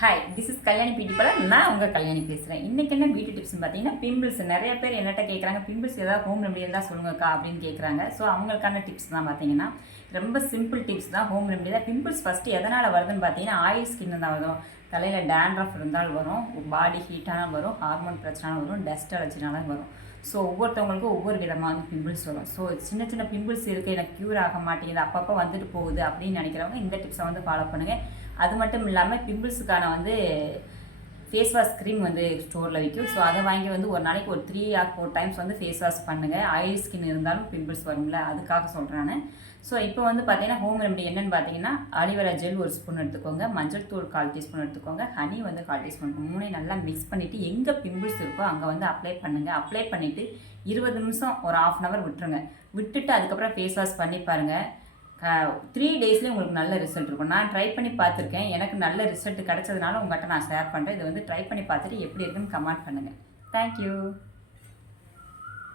Hi, this is Kalyani beauty parlour. நான் உங்கள் கல்யாணி பேசுகிறேன். இன்றைக்கி என்ன பியூட்டி டிப்ஸ்னு பார்த்தீங்கன்னா, பிம்பிள்ஸ் நிறைய பேர் என்னட்ட கேட்குறாங்க, பிம்பிள்ஸ் ஏதாவது ஹோம் ரெமெடி இருந்தால் சொல்லுங்கக்கா அப்படின்னு கேட்குறாங்க. ஸோ அவங்களுக்கான டிப்ஸ் தான் பார்த்தீங்கன்னா, ரொம்ப சிம்பிள் டிப்ஸ் தான், ஹோம் ரெமெடி தான். பிம்பிள்ஸ் ஃபஸ்ட்டு எதனால் வருதுன்னு பார்த்தீங்கன்னா, ஆயில் ஸ்கின் தான் வரும், தலையில் டேண்ட்ரஃப் இருந்தால் வரும், பாடி ஹீட்டானால் வரும், ஹார்மோன் பிரச்சனை வரும், டஸ்ட் அலர்ஜினால வரும். ஸோ ஒவ்வொருத்தவங்களுக்கும் ஒவ்வொரு விதமாக வந்து பிம்பிள்ஸ் வரும். ஸோ சின்ன சின்ன பிம்பிள்ஸ் இருக்குது, எனக்கு க்யூர் ஆக மாட்டேங்குது, அப்பப்போ வந்துட்டு போகுது அப்படின்னு நினைக்கிறவங்க இந்த டிப்ஸை வந்து ஃபாலோ பண்ணுங்கள். அது மட்டும் இல்லாமல் பிம்பிள்ஸுக்கான வந்து ஃபேஸ் வாஷ் க்ரீம் வந்து ஸ்டோரில் விற்கும். ஸோ அதை வாங்கி வந்து ஒரு நாளைக்கு ஒரு 3 or 4 டைம்ஸ் வந்து ஃபேஸ் வாஷ் பண்ணுங்கள். ஆயில் ஸ்கின் இருந்தாலும் பிம்பிள்ஸ் வரும்ல, அதுக்காக சொல்கிறேன் நான். ஸோ இப்போ வந்து பார்த்தீங்கன்னா ஹோம் ரெமெடி என்னென்னு பார்த்தீங்கன்னா, ஆலிவேரா ஜெல் 1 ஸ்பூன் எடுத்துக்கோங்க, மஞ்சள் தூள் 1/4 டீஸ்பூன் எடுத்துக்கோங்க, ஹனி வந்து 1/4 டீஸ்பூன், மூணையும் நல்லா மிக்ஸ் பண்ணிவிட்டு எங்கே பிம்பிள்ஸ் இருக்கோ அங்கே வந்து அப்ளை பண்ணுங்கள். அப்ளை பண்ணிவிட்டு 20 நிமிஷம் ஒரு 1/2 அன் ஹவர் விட்டுருங்க. விட்டுட்டு அதுக்கப்புறம் ஃபேஸ் வாஷ் பண்ணி பாருங்கள். 3 டேஸ்லேயே உங்களுக்கு நல்ல ரிசல்ட் இருக்கும். நான் ட்ரை பண்ணி பார்த்துருக்கேன், எனக்கு நல்ல ரிசல்ட் கிடச்சதுனால உங்கள்கிட்ட நான் ஷேர் பண்ணுறேன். இது வந்து ட்ரை பண்ணி பார்த்துட்டு எப்படி இருக்குன்னு கமெண்ட் பண்ணுங்கள். தேங்க்யூ.